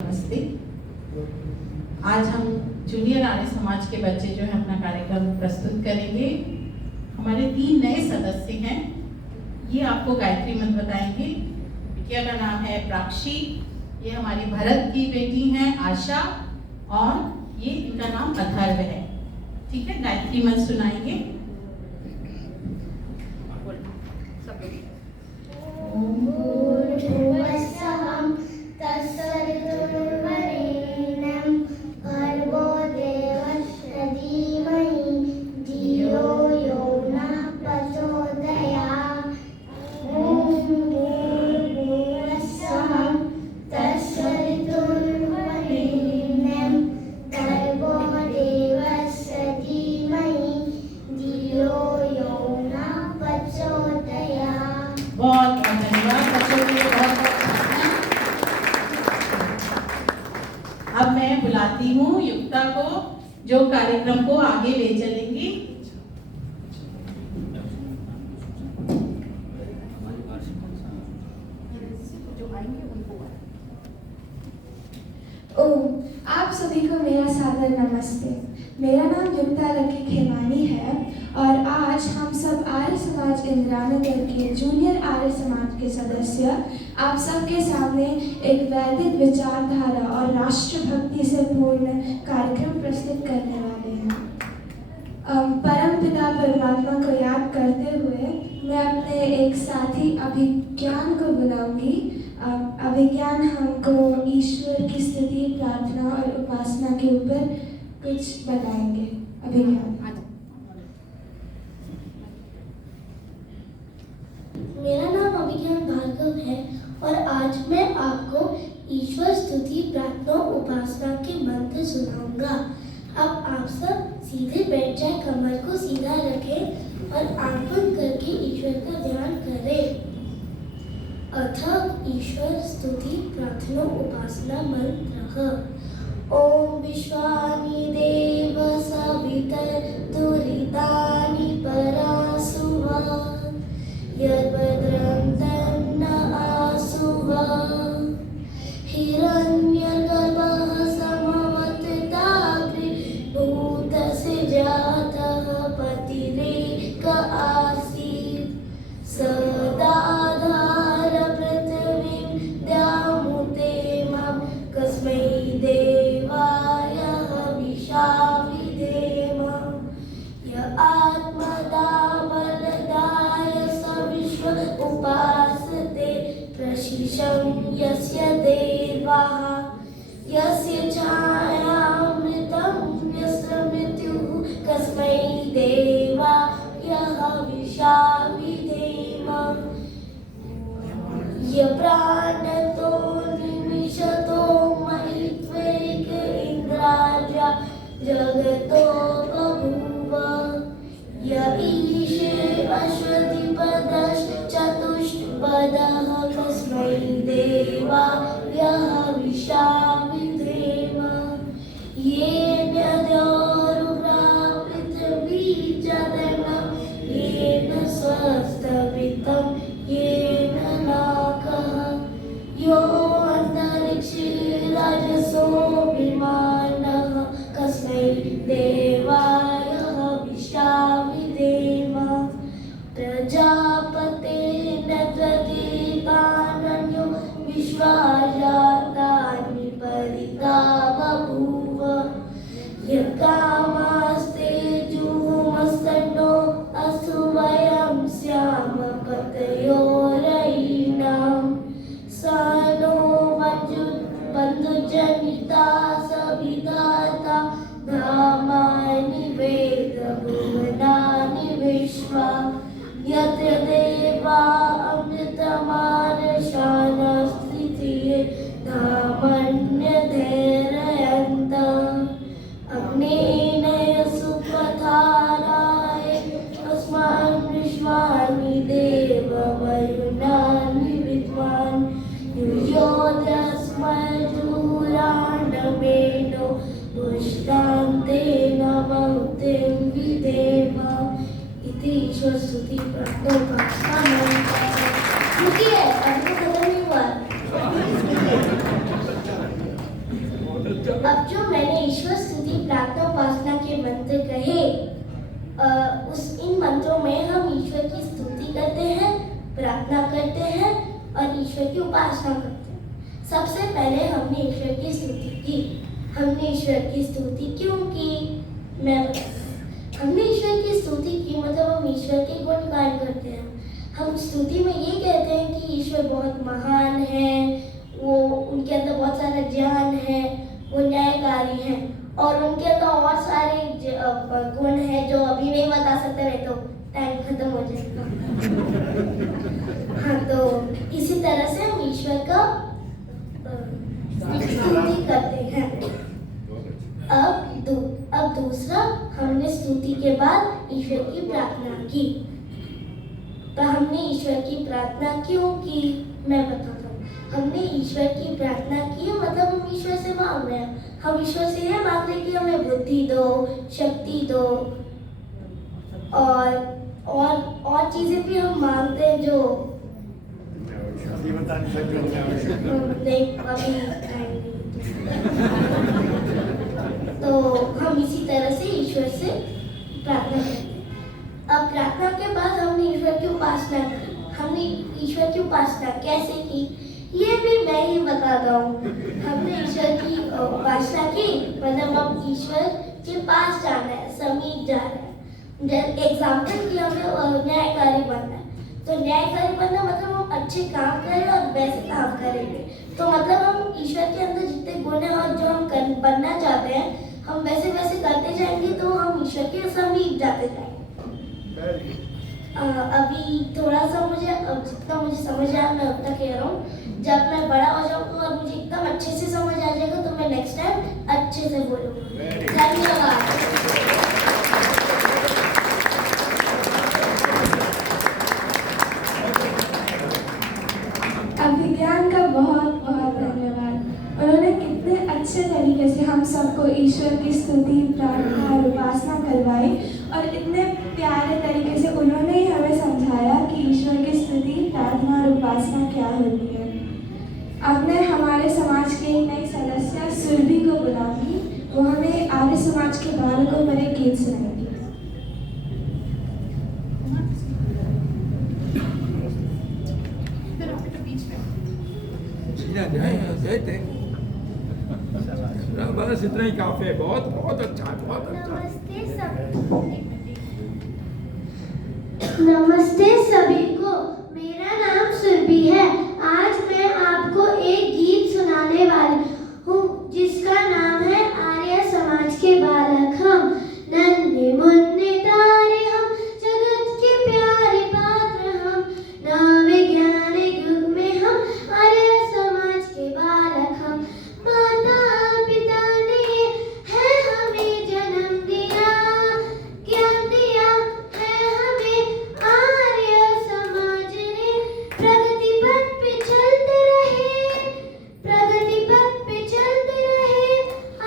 नमस्ते। आज हम जूनियर आर्य समाज के बच्चे जो है अपना कार्यक्रम प्रस्तुत करेंगे। हमारे 3 नए सदस्य हैं। ये आपको गायत्री मंत्र बताएंगे। बिटिया का नाम है प्राक्षी, ये हमारी भरत की बेटी हैं आशा, और ये इनका नाम अथर्व है। ठीक है, गायत्री मंत्र सुनाएंगे। बहुत धन्यवाद बच्चों के लिए, बहुत अब मैं बुलाती हूँ युक्ता को, जो कार्यक्रम को आगे ले चलेंगी। आप सभी को मेरा सादर नमस्ते। मेरा नाम युक्ता लकी खेमानी है और आज हम सब आर्य समाज इंदिरानगर के जूनियर आर्य समाज के सदस्य आप सबके सामने एक वैदिक विचारधारा और राष्ट्रभक्ति से पूर्ण कार्यक्रम प्रस्तुत करने वाले हैं। परम पिता परमात्मा को याद करते हुए मैं अपने एक साथी अभिज्ञान को बुलाऊंगी। अभिज्ञान हमको ईश्वर की स्तुति, प्रार्थना और उपासना के ऊपर कुछ बताएंगे। अभिज्ञान। मेरा नाम अभिज्ञान भार्गव है और आज मैं आपको ईश्वर स्तुति, प्रार्थना, उपासना के मंत्र सुनाऊंगा। अब आप सब सीधे बैठ जाए, कमर को सीधा रखें और आंख बंद करके ईश्वर का ध्यान करें। अथ ईश्वर स्तुति, प्रार्थना, उपासना मंत्र। ओम विश्वानि देव सवितर्तुरितानि परासुवा यद्भद्रं तन्न आसुवा हिरण्यगर्भः समवत्ताग्रे भूतस्य जातः पतिरेक आसीत् सदाधार पृथिवीं द्यामुते मां कस्मै देवाय हविषा विधेम य आत्मदा बलदाय सविश्व उपासते प्रशिशं यस्य देवाः यस्य छायामृतं यस्य मृत्युः कस्मै देवाय हविषा विधेम य प्राणतो निमिषतो महित्वैक इन्द्राजा जगतो बभूव य ईशे अश्वतिपदश्चतुष्पदः कस्मै देवाय हविषा विधेम येन द्यौरुग्रा पृथिवी जगन्नं येन स्वस्तवितं येन नाकः यो अन्तरिक्षे रजसो विमानः कस्मै देवाय हविषा विधेम प्रजापतेन प्रतीकानन्यो विश्वाजातानि परिता बभूव यकामास्ते जुहुमस्तनो अस्तु वयं स्याम पतयो रयिणां स नो बन्धुजनिता सविधाता धामानि वेद भुवनानि विश्वा यत्र देवा अमृतमानशानस्थितिये धामन्यधैर्यन्त अग्नेन सुपथाराय अस्मान् विश्वानि देववरुणानि विद्वान् युयोधस्मजुराण्डमेनो पुष्टान्तेन बहुतें विधेम इति ईश्वर स्तुति प्रार्थना उपासना मंत्र। रुकिए, अभी खत्म नहीं हुआ। अब जो मैंने ईश्वर स्तुति प्रार्थना उपासना के मंत्र कहे, इन मंत्रों में हम ईश्वर की स्तुति करते हैं, प्रार्थना करते हैं और ईश्वर की उपासना करते हैं। सबसे पहले हमने ईश्वर की स्तुति की। हमने ईश्वर की स्तुति क्यों की, मैं बताती हूँ। हमने ईश्वर की स्तुति की मतलब हम ईश्वर के गुणगान करते हैं। हम स्तुति में ये कहते हैं कि ईश्वर बहुत महान है, वो उनके अंदर बहुत सारा ज्ञान है, वो न्यायकारी हैं और उनके अंदर और सारे गुण हैं जो अभी नहीं बता सकते, नहीं तो टाइम खत्म हो जाएगा। हाँ, तो इसी तरह से हम ईश्वर का स्तुति करते हैं। अब दूसरा, हमने स्तुति के बाद ईश्वर की प्रार्थना की। तो हमने ईश्वर की प्रार्थना क्यों की, मैं बताता हूँ। हमने ईश्वर की प्रार्थना की मतलब हम ईश्वर से मांग रहे हैं। हम ईश्वर से यह मांग रहे हैं कि हमें बुद्धि दो, शक्ति दो और चीजें भी हम मांगते हैं जो नहीं, अभी टाइम नहीं। तो हम इसी तरह से ईश्वर से प्रार्थना करते हैं। अब प्रार्थना के बाद हमने ईश्वर की उपासना की। हमने ईश्वर की उपासना कैसे की, ये भी मैं ही बताता हूँ। हमने ईश्वर की उपासना की मतलब हम ईश्वर के पास जाना है, समीप जा रहे हैं। एग्जाम्पल की हमें न्यायकारी बनना है, तो न्यायकारी बनना मतलब हम अच्छे काम करें और वैसे काम करेंगे। तो मतलब हम ईश्वर के अंदर जितने गुण हैं और जो हम बनना चाहते हैं, हम वैसे वैसे करते जाएंगे तो हम ईश्वर के समीप जाते जाएंगे। अभी थोड़ा सा जितना मुझे समझ आया मैं उतना कह रहा हूँ। जब मैं बड़ा हो जाऊँगा और मुझे एकदम अच्छे से समझ आ जाएगा तो मैं नेक्स्ट टाइम अच्छे से बोलूँगा। धन्यवाद। अभिज्ञान का बहुत बहुत धन्यवाद। उन्होंने कितने अच्छे तरीके से हम सबको ईश्वर की स्तुति प्रार्थना और उपासना करवाई और इतने प्यारे तरीके से उन्होंने ही हमें समझाया कि ईश्वर की स्तुति प्रार्थना और उपासना क्या होती है। अब मैं हमारे समाज की एक नई सदस्य सुरभि को बुलाऊंगी। वो हमें आर्य समाज के बालकों पर एक गीत सुनाएंगी। बस इतना ही काफी है। बहुत बहुत अच्छा, बहुत अच्छा। नमस्ते सभी को, मेरा नाम सुरभि है। आज मैं आपको एक गीत सुनाने वाली हूँ जिसका नाम है आर्य समाज के बालक हम। नन्हे मुन्ने तारे हम, जगत के प्यारे पात्र हम, नववैज्ञानिक युग में हम आर्य समाज के बालक हम। माता पिता ने है हमें जन्म दिया, ज्ञान दिया है हमें आर्य समाज ने। प्रगति पथ पे चलते रहे, प्रगति पथ पे चलते रहे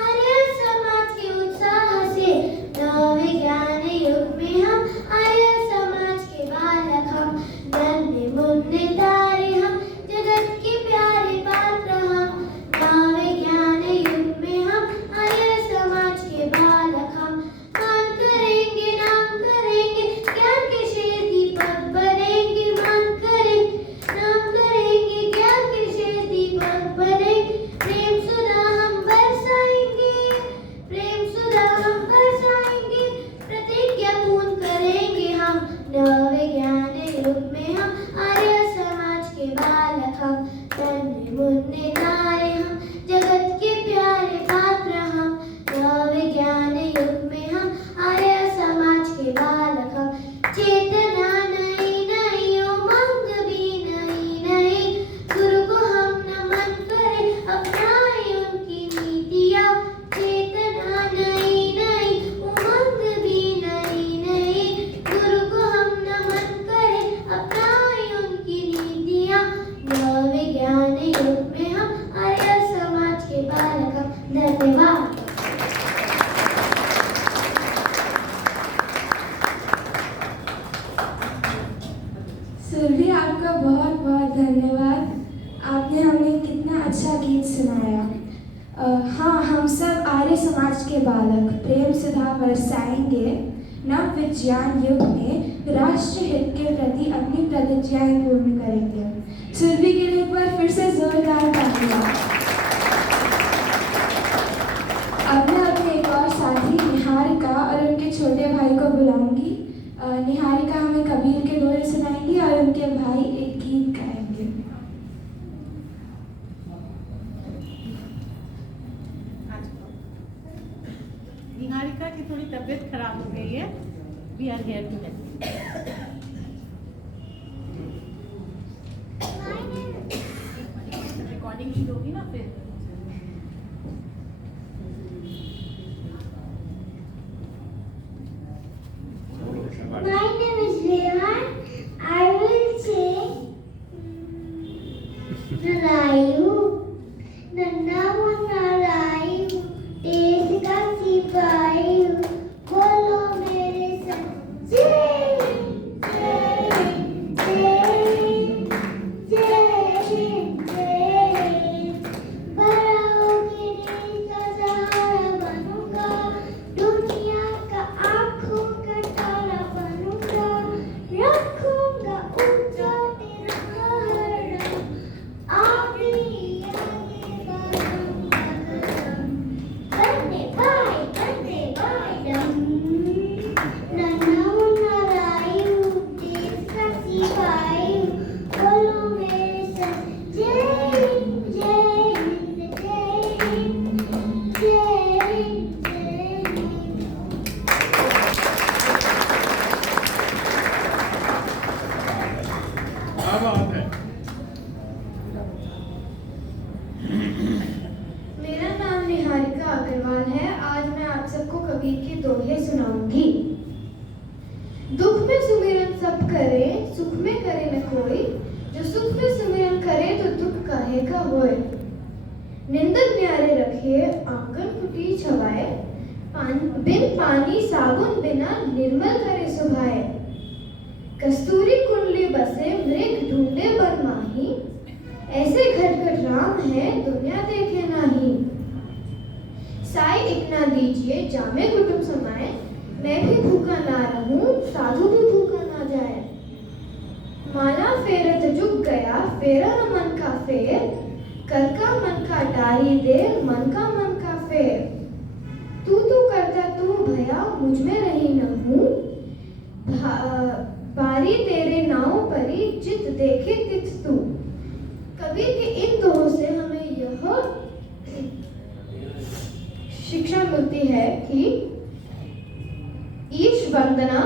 आर्य समाज के उत्साह से। नवविज्ञान युग में हम आर्य समाज के बालक हम। नन्हे मुन्ने तारे हम, जगत के प्यारे पात्र हम, नवविज्ञान युग में हम आर्य समाज के बालक हम। मान करेंगे, नाम करेंगे, ज्ञान के शेर दीपक बनेंगे। मान करेंगे, नाम करेंगे, ज्ञान के शेर दीपक बनेंगे। प्रेम सुधा हम बरसाएंगे, प्रेम सुधा हम बरसाएंगे। प्रतिज्ञा पूर्ण करेंगे हम, नवविज्ञान युग में हम आर्य समाज के बालक हम। नन्हे मुन्ने तारे हम, जगत के प्यारे पात्र हम, नवविज्ञान युग में हम आर्य समाज के बालक हम। चेतना नई नई, उमंग भी नई नई, गुरु को हम नमन करें, अपनाएं उनकी नीतियाँ। चेतना नई नई, उमंग भी नई नई, गुरु को हम नमन करें, अपनाएं उनकी नीतियाँ। नवविज्ञान युग में हम आर्य समाज के बालक हम। धन्यवाद। सुरभि, आपका बहुत बहुत धन्यवाद। आपने हमें कितना अच्छा गीत सुनाया। हाँ, हम आर्य समाज के बालक प्रेम सुधा बरसाएंगे नव विज्ञान युग में राष्ट्र हित के प्रति अपनी प्रतिज्ञाएं पूर्ण करेंगे। सुरभि के लिए एक बार फिर से जोरदार तालियां। अब मैं अपने एक और साथी निहारिका और उनके छोटे भाई को बुलाऊंगी। निहारिका हमें कबीर के दोहे सुनाएंगी और उनके भाई एक गीत गाएंगे। निहारिका की थोड़ी तबीयत खराब हो गई है। We are here to help. Recording शुरू होगी ना फिर। My name is Rehan. I will say Narayu, Nana Narayu, देश का सिपाही हूँ, बोलो मेरे संग जय जय जय जय जय। बड़ा होके देश का सहारा बनूंगा, दुनिया का आँखों का तारा बनूंगा, रखूंगा ऊंचा तिरंगा, आगे आगे बढ़ूंगा कदम, बंदे भाई दम। नन्हा मुन्ना रायू, देश का सिपाही हूँ, बोलो मेरे संग जय जय हिंद, जय हिंद, जय हिंद, जय हिंद। क्या बात है। मेरा नाम निहारिका अग्रवाल है। आज मैं आप सबको कबीर के दोहे सुनाऊंगी। दुख में सुमिरन सब करे, सुख में करे न कोई, जो सुख में सुमिरन करे तो दुख काहे का होए। निंदक न्यारे रखे, आंगन कुटी छवाए, बिन पानी साबुन बिना निर्मल करे सुभाए। कस्तूरी कुंडली बसे, मृग ढूंढे बन माही, ऐसे घट राम है दुनिया देखे नाही। साई इतना दीजिए, जामे कुटुंब समाए, मैं भी भूखा ना रहूं, साधु भी भूखा ना जाए। माला फेरत जुग गया, फेरा न मन का फेर, कर का मन का डारी दे, मन का फेर। तू करता तू भया, मुझ में रही न हूँ, बारी तेरे नाव परी, चित देखे तित तू। कबीर के इन दोहों से हमें यह शिक्षा मिलती है कि ईश वंदना,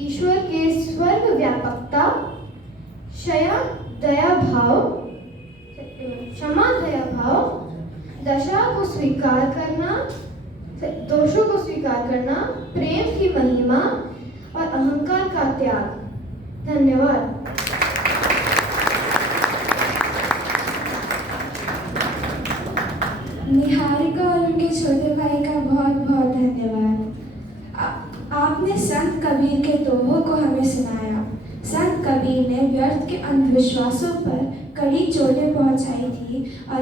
ईश्वर के सर्व व्यापकता, क्षमा दया भाव, दशा को स्वीकार करना, दोषों को स्वीकार करना, प्रेम की महिमा और अहंकार का त्याग। धन्यवाद। निहारिका और उनके छोटे भाई का बहुत बहुत धन्यवाद। आपने संत कबीर के दोहों को हमें सुनाया। संत कबीर ने व्यर्थ के अंधविश्वासों पर कड़ी चोटें पहुंचाई थी और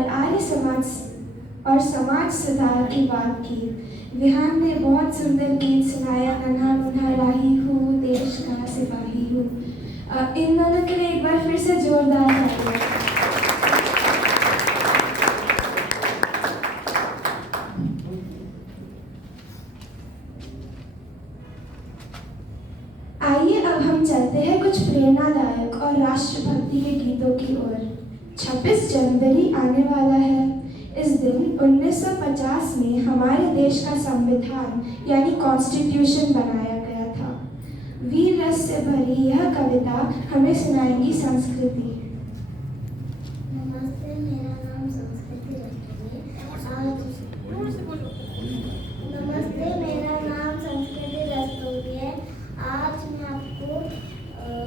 समाज सुधार की बात की। विहान ने बहुत सुंदर गीत सुनाया, नन्हा मुन्हा राही हूँ, देश का सिपाही हूँ। इन दोनों के लिए एक बार फिर से जोरदार तालियां। आइए अब हम चलते हैं कुछ प्रेरणादायक और राष्ट्रभक्ति के गीतों की ओर। 26 जनवरी आने वाला है। इस दिन 1950 में हमारे देश का संविधान यानी कॉन्स्टिट्यूशन बनाया गया था। वीर रस से भरी यह कविता हमें सुनाएंगी संस्कृति। नमस्ते, मेरा नाम संस्कृति रस्तोगी है। नमस्ते, मेरा नाम संस्कृति रस्तोगी है। आज मैं आपको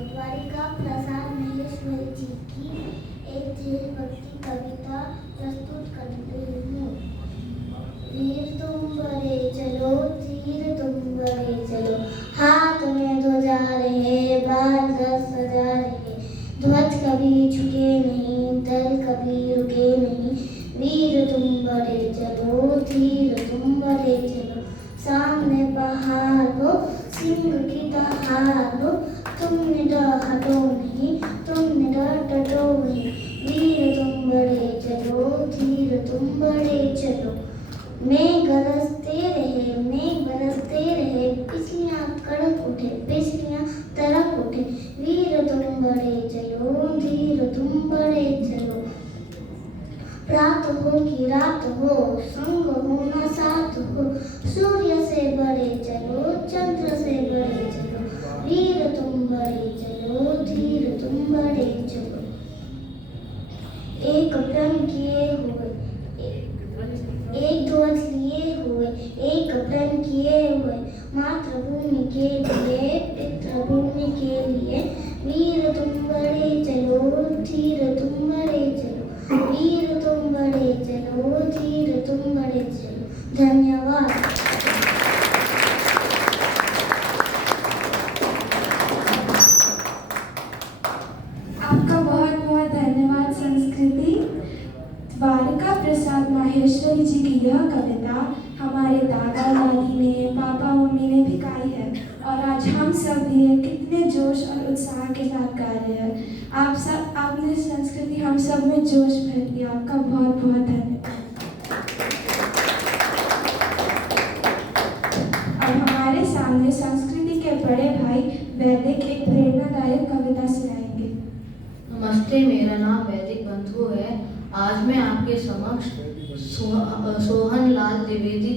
द्वारिका प्रसाद महेश्वरी जी की एक देशभक्ति कविता प्रस्तुत करती हूँ। वीर तुम बड़े चलो, तीर तुम बड़े चलो, हाथ में ध्वजा रहे, बाल रस सजा रहे, ध्वज कभी झुके नहीं, दल कभी रुके नहीं। वीर तुम बड़े चलो, तीर तुम बड़े हार हो, सिंह की दहाड़ हो, तुम निडर हटो नहीं, तुम निडर डटो नहीं, वीर तुम बड़े चलो, धीर तुम बड़े चलो। मेघ बरसते रहे, बिजलियां कड़क उठे, बिजलियां तड़क उठे, वीर तुम बड़े चलो, धीर तुम बड़े चलो। रात हो कि रात हो, संग हो न साथ हो, सूर्य से बड़े चलो, चंद्र से बड़े चलो, वीर तुम बड़े चलो, धीर तुम बड़े चलो। एक प्रण किए हुए, एक ध्वज लिए हुए, एक प्रण किए हुए, मातृभूमि के लिए, पितृभूमि के लिए, वीर तुम बड़े चलो, धीर तुम बड़े चलो, वीर तुम बड़े चलो, धीर तुम बड़े चलो। धन्यवाद। आपका बहुत बहुत धन्यवाद संस्कृति। द्वारका प्रसाद माहेश्वरी जी की यह कविता हमारे दादा दादी ने, पापा मम्मी ने भी गाई है और आज हम सब भी कितने जोश और उत्साह के साथ गा रहे हैं। आपने संस्कृति हम सब में जोश भर दिया। आपका बहुत बहुत धन्यवाद। अब हमारे सामने संस्कृति के बड़े भाई वैदिक एक प्रेरणादायक कविता सुनाएंगे। नमस्ते, मेरा नाम वैदिक बंधु है। आज मैं आपके समक्ष सोहन लाल द्विवेदी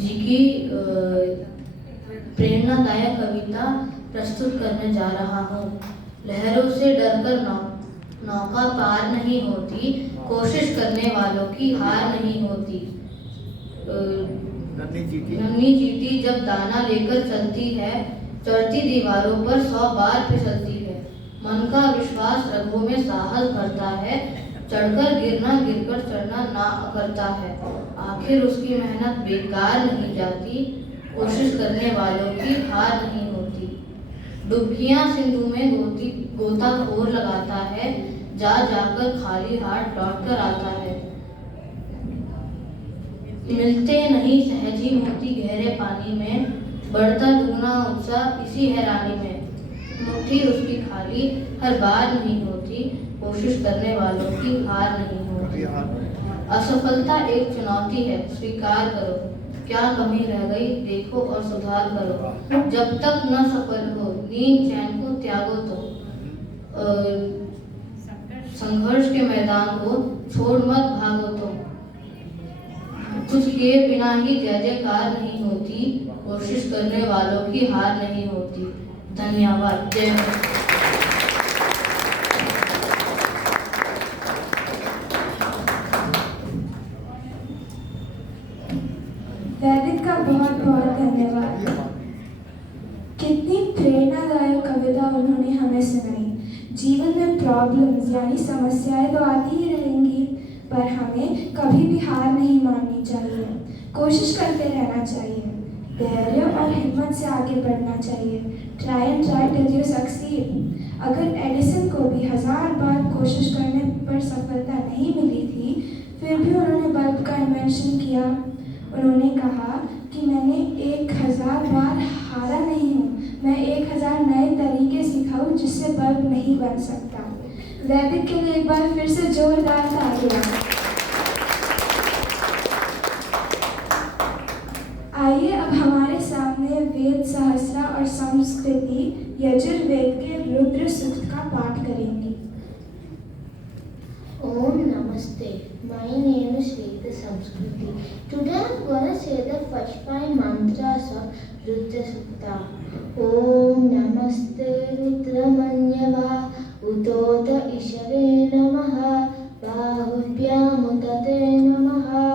जी की प्रेरणादायक कविता प्रस्तुत करने जा रहा हूँ। लहरों से डरकर नौका पार नहीं होती, कोशिश करने वालों की हार नहीं होती। नन्ही चींटी जब दाना लेकर चलती है, चढ़ती दीवारों पर 100 बार फिसलती है। मन का विश्वास रगों में साहस भरता है, चढ़कर गिरना गिरकर चढ़ना ना करता है। आखिर उसकी मेहनत बेकार नहीं जाती, कोशिश करने वालों की हार नहीं होती। डुबकियां सिंधु में गोताखोर लगाता है, जा जाकर खाली हाथ लौट कर आता है। मिलते नहीं सहजी मोती गहरे पानी में, बढ़ता दुगना उत्साह इसी हैरानी में। मुट्ठी उसकी खाली हर बार नहीं होती, कोशिश करने वालों की हार नहीं होती। असफलता एक चुनौती है, स्वीकार करो। क्या कमी रह गई देखो और सुधार करो। जब तक न सफल हो, नींद चैन को त्यागो तो। संघर्ष के मैदान को छोड़ मत भागो तो। कुछ किए बिना ही जय जयकार नहीं होती, कोशिश करने वालों की हार नहीं होती। धन्यवाद। जय हिंद। वैदिक का बहुत बहुत धन्यवाद। कितनी प्रेरणादायक कविता उन्होंने हमें सुनाई। जीवन में प्रॉब्लम्स यानी समस्याएं तो आती ही रहेंगी, पर हमें कभी भी हार नहीं माननी चाहिए। कोशिश करते रहना चाहिए, धैर्य और हिम्मत से आगे बढ़ना चाहिए। Try and try till you succeed. अगर एडिसन को भी 1000 बार कोशिश करने पर सफलता नहीं मिली थी, फिर भी उन्होंने बल्ब का इन्वेंशन किया। उन्होंने कहा कि मैंने 1000 बार हारा नहीं हूँ, मैं 1000 नए तरीके सिखाऊं जिससे बल्ब नहीं बन सकता। वैदिक के लिए एक बार फिर से जोरदार तालियां। आइए अब हमारे सामने वेद सहस्रा और संस्कृति यजुर्वेद के रुद्र सूक्त का पाठ करेंगी। Om Namaste. My name is Veda Samskriti. Today I am going to say the first 5 mantras of Rudra Sukta. Om Namaste Rudramanyava Utota Ishare Namaha Bahubhyam Utate Namaha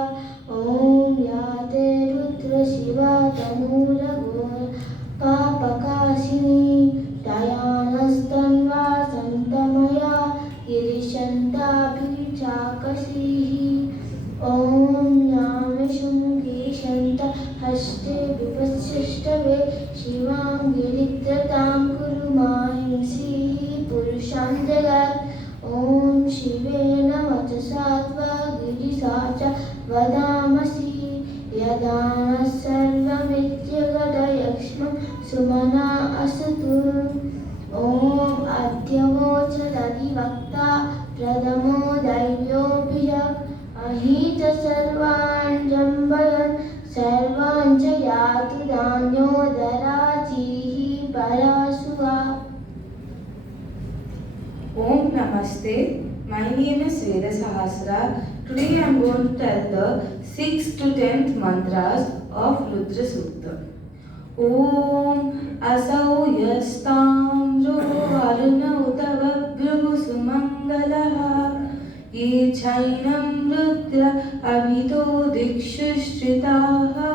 Om Yate Rudra Shiva Tanurago Papakashini Dayanastanva Santamaya Girishantabhichakasihi Om Yameshungishanta Haste Vipashishtave Shivam Giritratam Kuru Mahimsihi Purusham Jagat Om Shivena Vachasatva Girisacha Vadamasi Yadana Sarvamit सर्वान् जम्बयन् सर्वान् च यातु धान्योदराजिः परासुवा। Om Namaste. My name is Veda Sahasra. Today I am going to tell the 6th to 10th mantras of Rudra Sukta. Om Asau Yastamro Aruna Utavabhruhu Sumangalaha Ye Chainam Rudra Abhito Dikshushritaha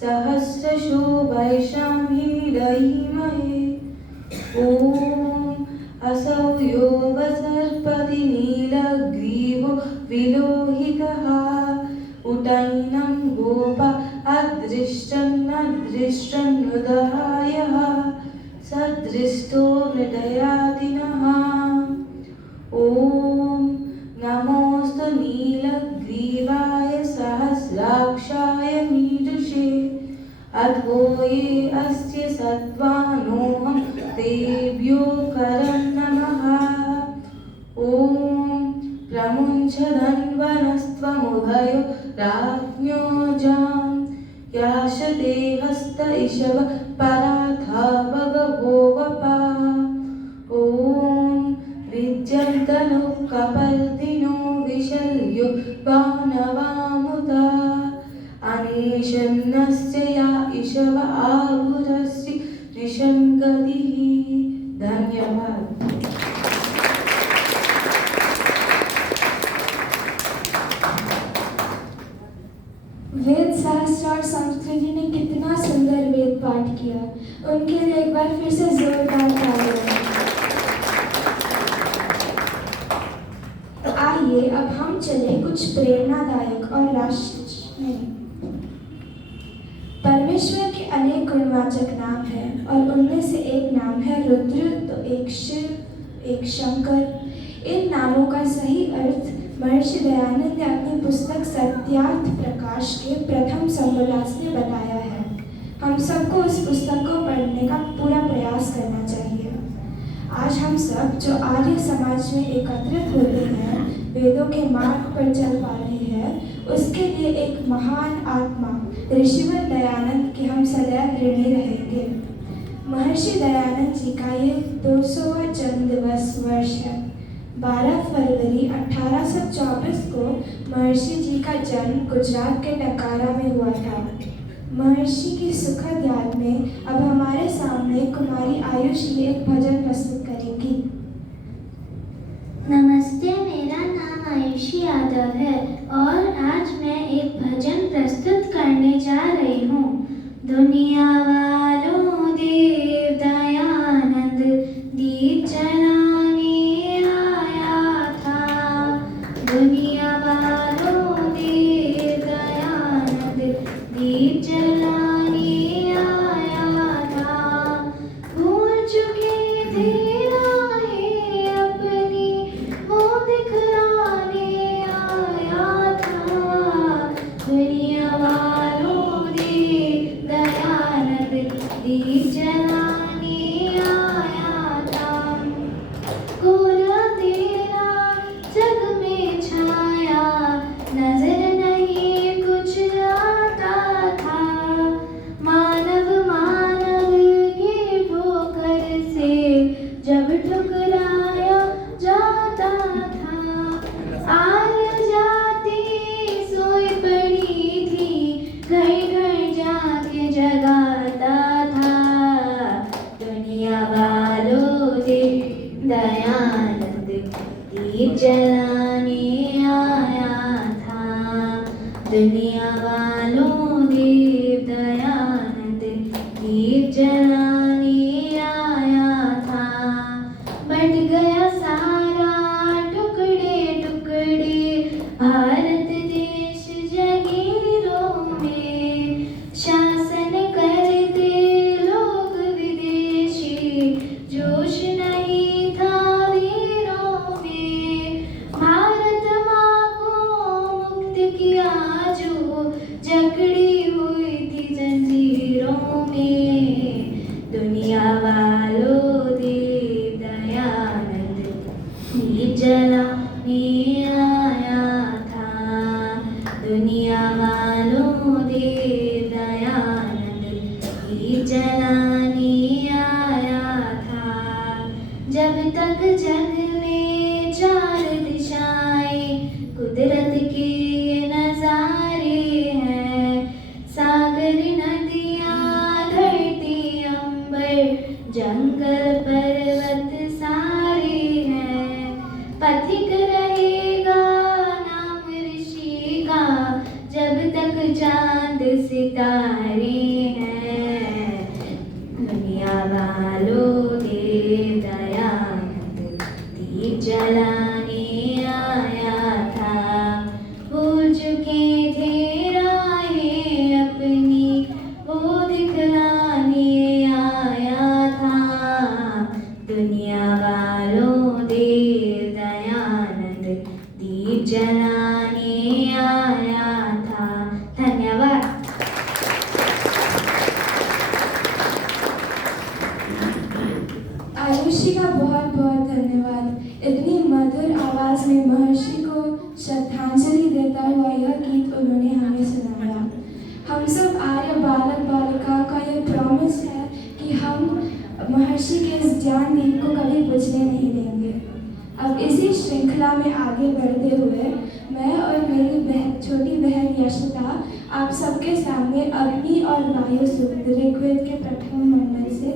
Sahasrasho Vaisham Hidahimahe. Om असौ योगसर्पति नीलग्रीवो विलोहितः उटैनं गोप अदृष्टन्नदृष्टन्नुदहायः सदृष्टो मृडयादिनः। ॐ नमोऽस्तु नीलग्रीवाय सहस्राक्षाय मीदृशे अधो ये अस्य सत्त्वानोऽहं तेभ्यो करं नमः। ॐ प्रमुञ्चधन्वनस्त्वमुभयो राज्ञो जां याशते हस्त इषव पराथा भगवो वपा। ॐ विद्यन्तनो कपर्दिनो विशल्यो वानवामुदा अनेशन्नस्य या इषव आहुरस्य निशङ्गतिः। धन्यवाद। वेद शास्त्र और संस्कृति ने कितना सुंदर वेद पाठ किया। उनके लिए एक बार फिर से जोरदार तालियां। तो आइए अब हम चले कुछ प्रेरणादायक और राष्ट्र परमेश्वर के अनेक गुणवाचक नाम हैं और उनमें से एक नाम है रुद्र, तो एक शिव, एक शंकर। इन नामों का सही अर्थ महर्षि दयानंद ने अपनी पुस्तक सत्यार्थ प्रकाश के प्रथम संबलास में बताया है। हम सबको उस पुस्तक को पढ़ने का पूरा प्रयास करना चाहिए। आज हम सब जो आर्य समाज में एकत्रित होते हैं, वेदों के मार्ग पर चल पा रहे हैं, उसके लिए एक महान आत्मा ऋषिवर दयानंद के हम सदैव ऋणी रहेंगे। महर्षि दयानंद जी का ये 200वां जन्म दिवस वर्ष है। 12 फरवरी 1824 को महर्षि जी का जन्म गुजरात के टकारा में हुआ था। महर्षि की सुखद याद में अब हमारे सामने कुमारी आयुषी एक भजन प्रस्तुत करेंगी। नमस्ते, मेरा नाम आयुषी यादव है और आज मैं एक भजन प्रस्तुत करने जा रही हूँ। दुनिया वालों देव दयानंद दीप जलाने आया था। दुनिया वालों देव दयानंद दीप जलाने आया था। भूल चुके थे दीप जलाने आया था। कोरा तेरा जग में छाया, नजर नहीं कुछ आता था। मानव मानव की ठोकर से जब ठुकराया जाता था। आर्य जाति सोई पड़ी थी, घर घर जाके जगाता था। दुनिया वालों देव दयानंद दीप जलाने आया था। दुनिया वालों देव दयानंद दीप जलाने आया था। बट गया सारा टुकड़े टुकड़े भारत देश जगीरों में। शासन करते लोग विदेशी, जोश नहीं था वीरों में। भारत माँ को मुक्त किया जो जकड़ी हुई थी जंजीरों में। दुनिया वालों देव दयानंद दीप जलाने आया था। दुनिया वालों देव दयानंद दीप जलाने आया था। जब तक जग में चार दिशाएं कुदरत के नजारे हैं, सागर नदियाँ धरती अंबर जंगल पर्वत सारे हैं। पथिक रहेगा नाम ऋषि का जब तक चांद सितारे हैं। दुनिया वालों देव दयानंद दीप जलाने आया था। भूल चुके थे राहें अपनी वो दिखलाने आया था। दुनिया वालों देव दयानंद दीप जलाने आया था। धन्यवाद। आयुषी का बहुत बहुत धन्यवाद। इतनी मधुर आवाज में महर्षि को श्रद्धांजलि देता हुआ यह गीत उन्होंने हमें सुनाया। हम सब आर्य बालक बालिकाओं का ये प्रॉमिस है कि हम महर्षि के इस ज्ञान दीप को कभी बुझने नहीं देंगे। अब इसी श्रृंखला में आगे बढ़ते हुए मैं और मेरी छोटी बहन यशिता आप सबके सामने अग्नि और वायु सूक्त ऋग्वेद के प्रथम मंडल से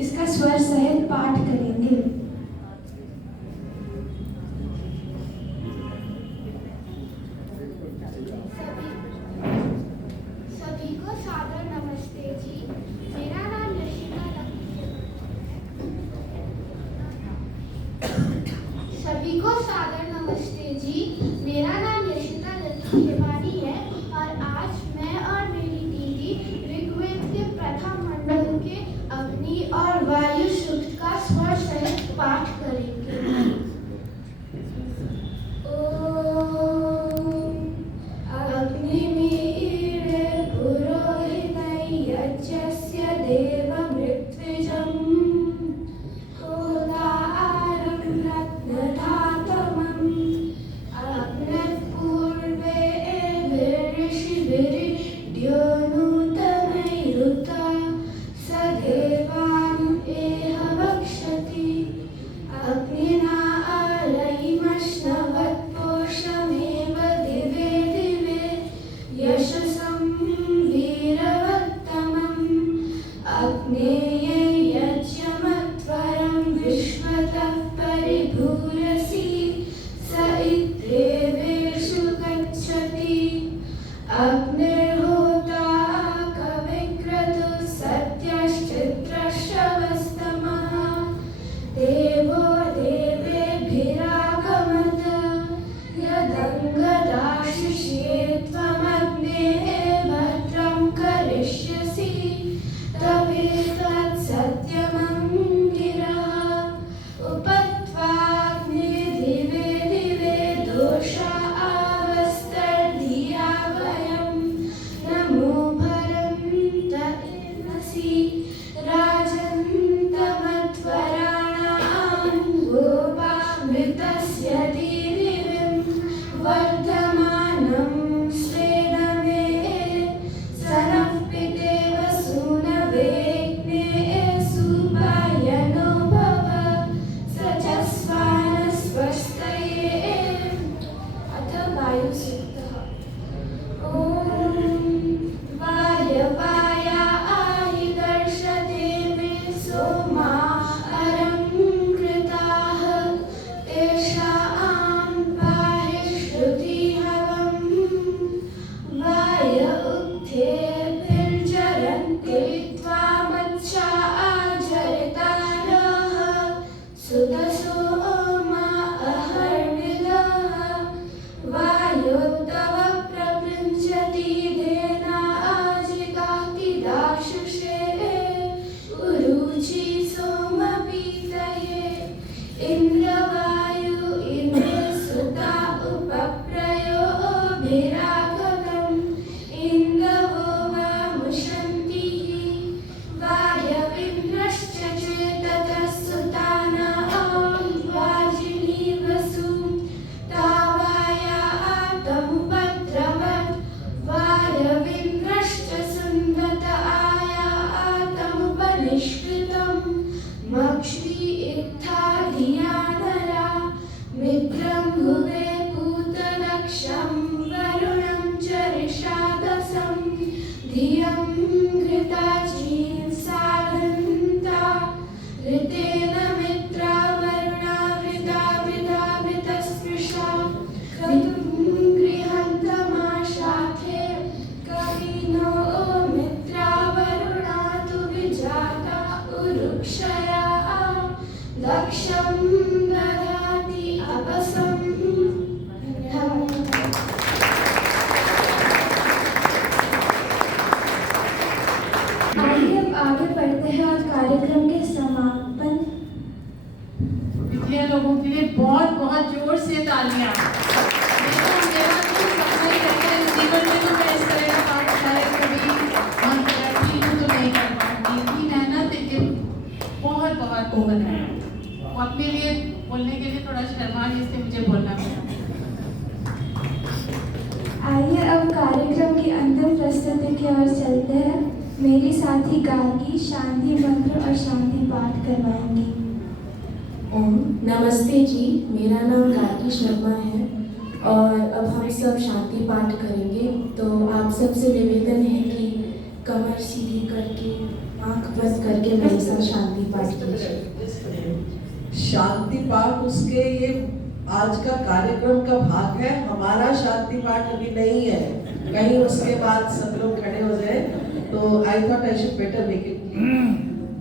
इसका स्वर सहित पाठ करेंगे। सभी को सादर नमस्ते जी। मेरा नाम यशिता सभी को सादर नमस्ते जी। मेरा नाम यशिता लक्की खेवानी है और आज मैं और मेरी दीदी ऋग्वेद के प्रथम मंडल के अग्नि और वायु सूक्त का स्वर सहित पाठ करेंगे। ओम अग्निमीळे पुरोहितै यज्ञस्य देवमृत्विजम् होतारं रत्नधातमम् अग्निः पूर्वे ऋषिभिर्यो नूतनैरुता स देवान् एह वक्षति अग्निना आलयिमश्नवत्पोषमेव दिवे दिवे यशसं वीरवत्तमम् अग्नेये यज्ञमत्वरं विश्वतः परिभूरसि स इत्येवेषु गच्छति अग्निर्होता कविक्रतुः सत्यश्चित्रश्रवस्तमः देवो देवेभिरागमत यदङ्गदाशिषे त्वमग्नेः भद्रं करिष्यसि तवेतत् सत्यमङ्गिरः उपत्वाग्ने दिवे दिवे दोषा आवस्तर्धिया वयं तालियां। देखो, मेरा तो सपना ही रहता है इस जीवन में, तो मैं इस तरह का पाठ शायद कभी मन करती हूँ तो नहीं कर पाती। इतनी मेहनत, बहुत बहुत वो बनाया। वो अपने लिए बोलने के लिए थोड़ा शर्मा रही, इसलिए मुझे बोलना पड़ा। आइए अब कार्यक्रम की अंतिम प्रस्तुति की ओर चलते हैं। मेरी साथी गार्गी शांति मंत्र और शांति पाठ करवाएंगी। ओम नमस्ते जी, मेरा नाम गार्गी शर्मा है और अब हम सब शांति पाठ करेंगे। तो आप सबसे निवेदन है कि कमर सीधी करके आंख बंद करके मेरे साथ शांति पाठ कीजिए। शांति पाठ उसके ये आज का कार्यक्रम का भाग है। हमारा शांति पाठ अभी नहीं है, कहीं उसके बाद सब लोग खड़े हो जाए। तो I thought I should better make it.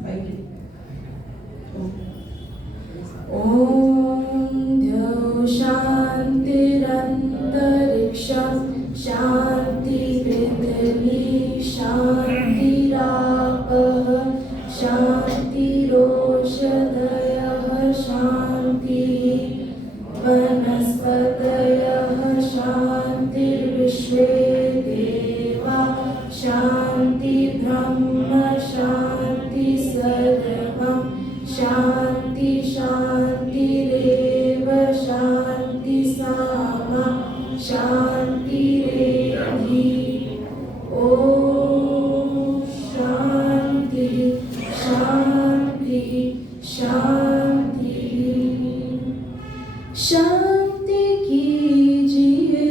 Thank you. ओम द्यौ शांतिरंतरिक्षं शांति पृथ्वी शांतिरापः शांतिरोषधयः शांति वनस्पतयः शांतिर्विश्वे देवा शांति ब्रह्म शांति सर्वं शांति शांतिरेव शांति सामा शांतिरेधि। ओम शांति शांति शांति। शांति कीजिए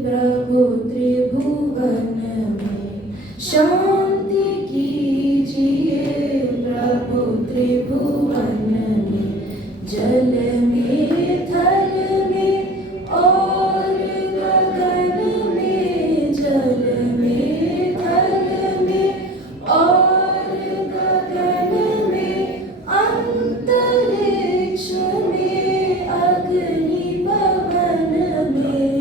प्रभु त्रिभुवन में, शांति कीजिए प्रभु त्रिभुवन में, जल में थल में और गगन में, जल में थल में और गगन में, अंतरिक्ष में अग्नि पवन में,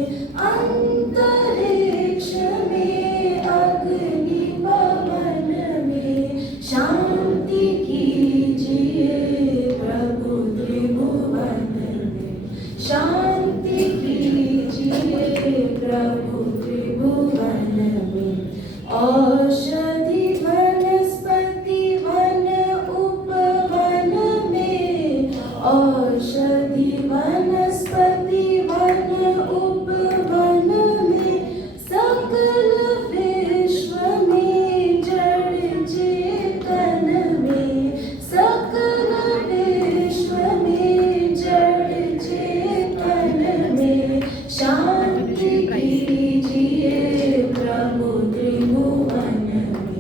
अंतरिक्ष में अग्नि पवन में, शांति कीजिए प्रभु त्रिभुवन में, शांति कीजिए प्रभु त्रिभुवन में। औषधि वनस्पति वन उपवन में, औषधि वनस्पति वन उपवन में, सकल विश्व में जड़ चेतन में, सकल विश्व में जड़ चेतन में, शांति कीजिए प्रभु त्रिभुवन में।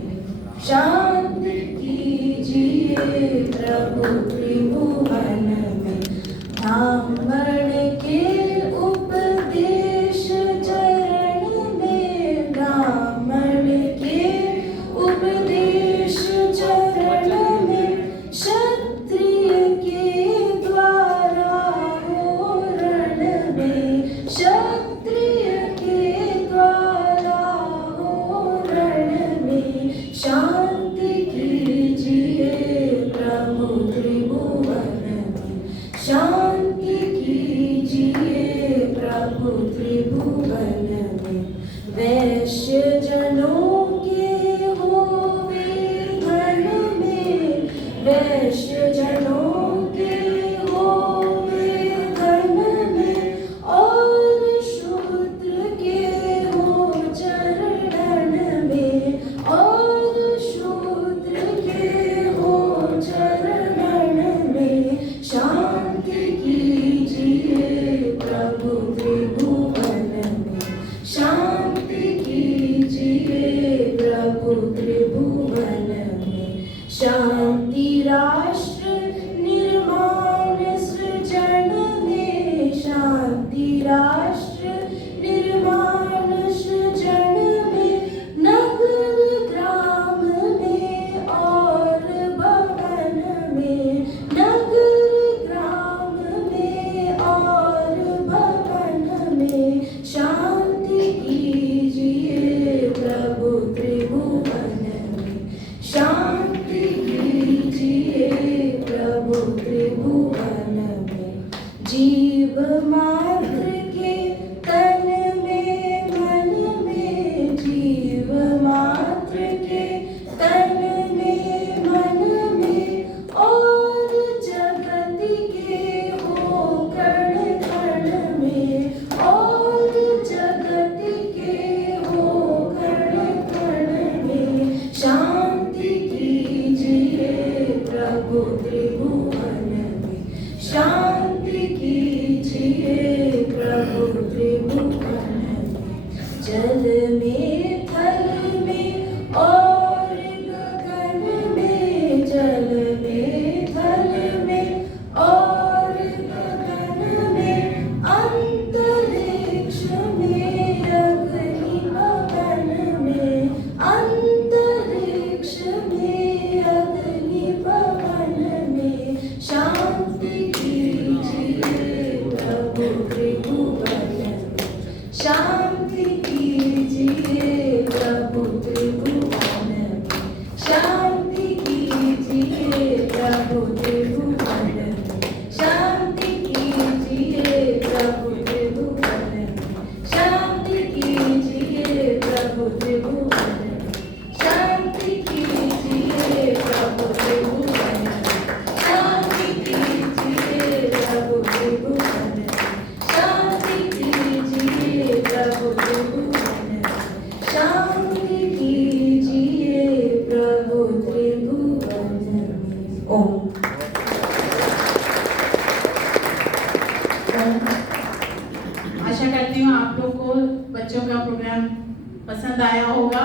होगा।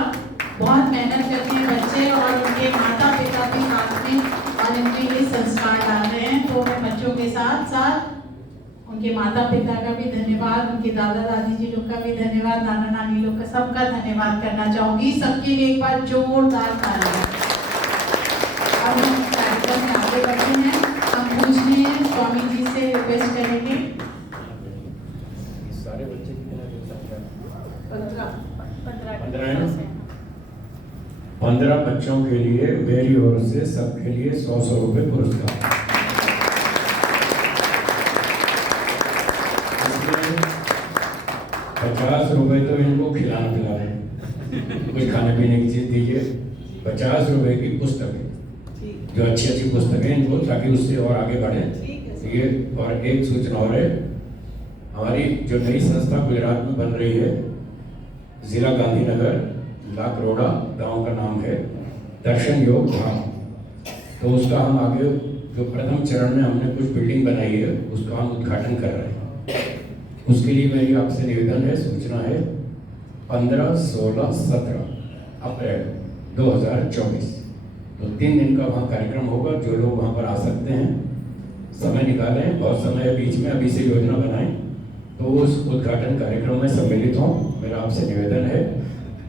बहुत मेहनत करते हैं बच्चे और उनके माता पिता भी साथ में और इनके लिए संस्कार डाल रहे हैं। तो मैं बच्चों के साथ साथ उनके माता पिता का भी धन्यवाद, उनके दादा दादी जी लोग का भी धन्यवाद, नाना नानी लोग का, सबका धन्यवाद करना चाहूँगी। सबके लिए एक बार जोरदार तालियां। अब हम कार्यक्रम में आगे बढ़ते हैं। हम पूछने स्वामी जी से रिक्वेस्ट करेंगे। सारे बच्चे कितना 15 बच्चों के लिए मेरी ओर से सबके लिए 100 रुपये पुरस्कार। 50 रुपये तो इनको खिलाना पिला रहे हैं, कुछ खाने पीने की चीज़ दीजिए। 50 रुपये की पुस्तकें, जो अच्छी अच्छी पुस्तकें इनको, ताकि उससे और आगे बढ़ें। ये और एक सूचना और है, हमारी जो नई संस्था गुजरात में बन रही है, जिला गांधीनगर, लाकरोड़ा गांव का नाम है, दर्शन योग धाम। तो उसका हम आगे जो प्रथम चरण में हमने कुछ बिल्डिंग बनाई है, उसका हम उद्घाटन कर रहे हैं। उसके लिए मेरी आपसे निवेदन है, सूचना है 15, 16, 17 अप्रैल 2024। तो 3 दिन का वहाँ कार्यक्रम होगा। जो लोग वहाँ पर आ सकते हैं, समय निकालें, बहुत समय है बीच में, अभी से योजना बनाएं तो उस उद्घाटन कार्यक्रम में सम्मिलित हों। मेरा आपसे निवेदन है।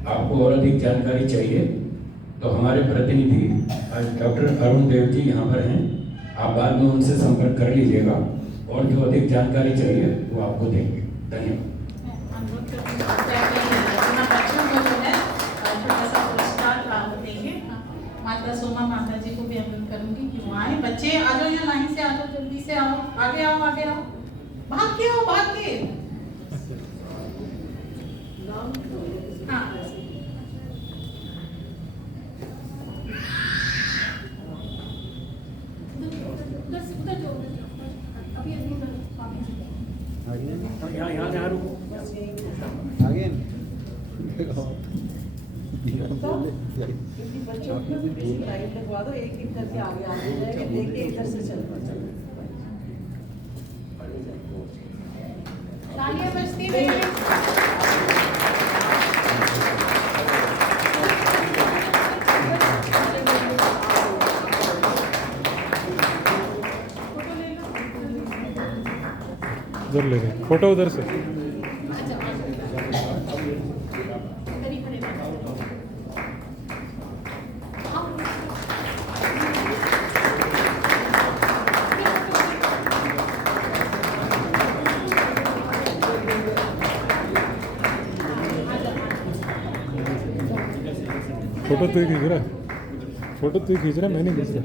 आपको और अधिक जानकारी चाहिए तो हमारे प्रतिनिधि डॉक्टर अरुण देव जी यहाँ पर हैं, आप बाद में उनसे संपर्क कर लीजिएगा और जो अधिक जानकारी चाहिए वो आपको देंगे। धन्यवाद। माता सोमा माता जी को भी अनुरोध करूंगी कि वहाँ आए। बच्चे आ जाओ, यहाँ लाइन से आ जाओ, जल्दी से आओ, आगे आओ, आगे आओ, भाग के आओ, भाग के। हाँ, बच्चों को भी बेसिक लाइन लगवा दो, एक एक करके आगे आगे जाएंगे, देखिए इधर से चलना। तालियां बजती रहें। उधर ले गए फोटो, उधर से। फोटो तू ही खींच रहा है, फोटो तू ही खींच रहा है, मैं नहीं खींच रहा।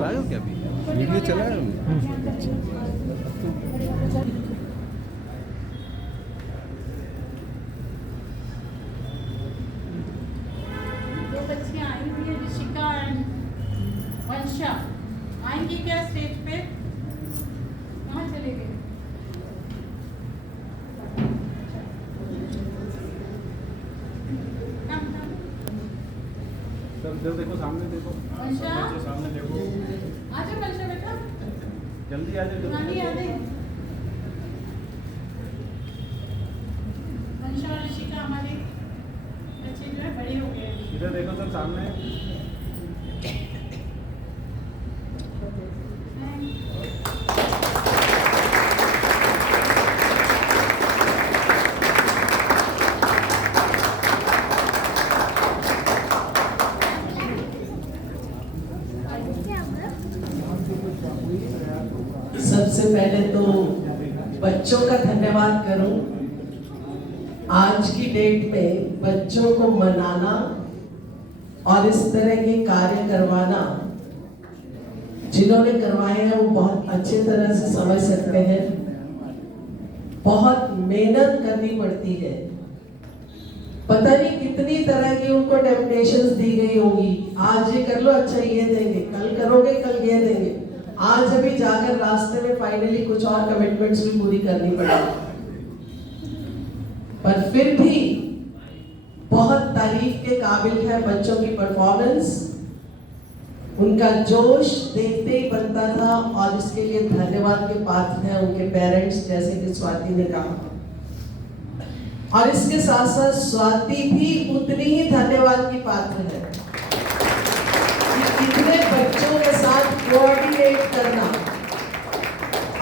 चलाए हो क्या अभी? वीडियो चलाए हो? दो बच्चियां आई हुई है, ऋषिका एंड वंशा। आएंगी क्या स्टेज पे? कहाँ चले गए? सब देखो, सामने देखो, वंशा सामने देखो, आजा वंशा बेटा, जल्दी आ जाओ। नानी आ गई। वंशा और ऋषिका हमारे बच्चे जो है बड़े हो गए हैं। इधर देखो सब सामने। सबसे पहले तो बच्चों का धन्यवाद करूं। आज की डेट में बच्चों को मनाना और इस तरह के कार्य करवाना, जिन्होंने करवाए हैं वो बहुत अच्छे तरह से समझ सकते हैं। बहुत मेहनत करनी पड़ती है। पता नहीं कितनी तरह की उनको टेम्पटेशंस दी गई होगी। आज ये कर लो, अच्छा ये देंगे, कल करोगे, कल ये देंगे। आज अभी जाकर रास्ते में फाइनली कुछ और कमिटमेंट्स भी पूरी करनी पड़ेगी, पर फिर भी बहुत तारीफ के काबिल है बच्चों की परफॉर्मेंस। उनका जोश देखते ही बनता था और इसके लिए धन्यवाद के पात्र हैं उनके पेरेंट्स, जैसे कि स्वाति ने कहा। और इसके साथ साथ स्वाति भी उतनी ही धन्यवाद की पात्र है। इतने बच्चों के साथ कोऑर्डिनेट करना,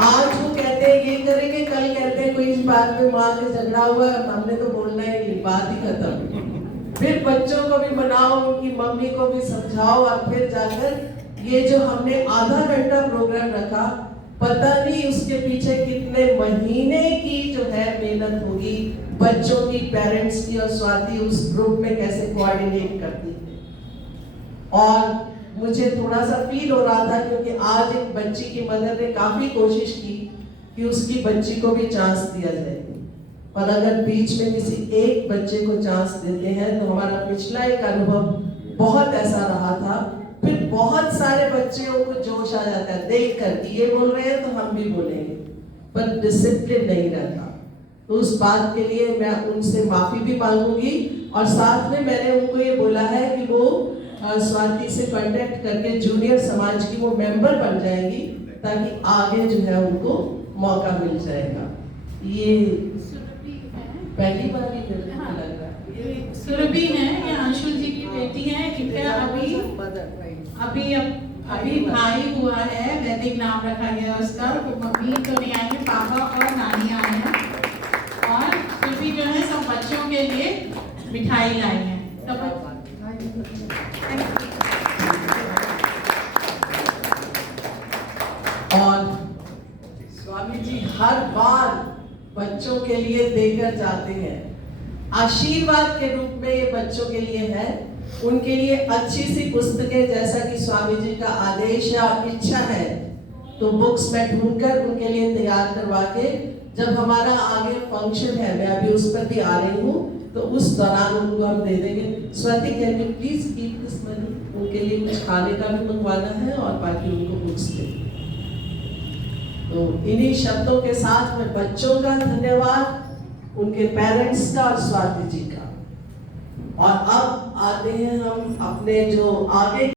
आज वो कहते हैं ये करेंगे, कल कहते हैं कोई इस बात में माँ के झगड़ा हुआ है, हमने तो बोलना है ये बात ही खत्म। फिर बच्चों को भी मनाओ, उनकी मम्मी को भी समझाओ, और फिर जाकर ये जो हमने आधा घंटा प्रोग्राम रखा, पता नहीं उसके पीछे कितने महीने की जो है मेहनत होगी बच्चों की, पेरेंट्स की, और स्वाति उस ग्रुप में कैसे कोऑर्डिनेट करती है। और मुझे थोड़ा सा फील हो रहा था क्योंकि आज एक बच्ची की मदर ने काफी कोशिश की कि उसकी बच्ची को भी चांस दिया जाए, और अगर बीच में किसी एक बच्चे को चांस देते हैं तो हमारा पिछला एक अनुभव बहुत ऐसा रहा था, फिर बहुत सारे बच्चों को जोश आ जाता है देख कर कि ये बोल रहे हैं तो हम भी बोलेंगे, पर डिसिप्लिन नहीं रहता। तो उस बात के लिए मैं उनसे माफी भी मांगूंगी, और साथ में मैंने उनको ये बोला है कि वो स्वाति से कांटेक्ट करके जूनियर समाज की वो मेंबर बन जाएंगी, ताकि आगे जो है उनको मौका मिल जाएगा। ये पहली बार ही लग रहा है। ये सुरभि है, ये अंशुल जी की बेटी है, इनका अभी भाई हुआ है, वैदिक नाम रखा गया उसका। तो मम्मी तो नहीं आई है, पापा और नानी आए हैं, और सुरभि जो है सब बच्चों के लिए मिठाई लाई है। सब और स्वामी जी हर बार बच्चों के लिए देकर जाते हैं, आशीर्वाद के रूप में ये बच्चों के लिए है। उनके लिए अच्छी सी पुस्तकें, जैसा कि स्वामी जी का आदेश या इच्छा है, तो बुक्स मैं ढूंढकर उनके लिए तैयार करवा के, जब हमारा आगे फंक्शन है, मैं अभी उस पर भी आ रही हूँ, तो उस दौरान उनको हम दे देंगे। Swati can you please keep this money, उनके लिए कुछ खाने का भी मंगवाना है और बाकी उनको बुक्स दे। तो इन्हीं शब्दों के साथ में बच्चों का धन्यवाद, उनके पेरेंट्स का और स्वाति जी का। और अब आते हैं हम अपने जो आगे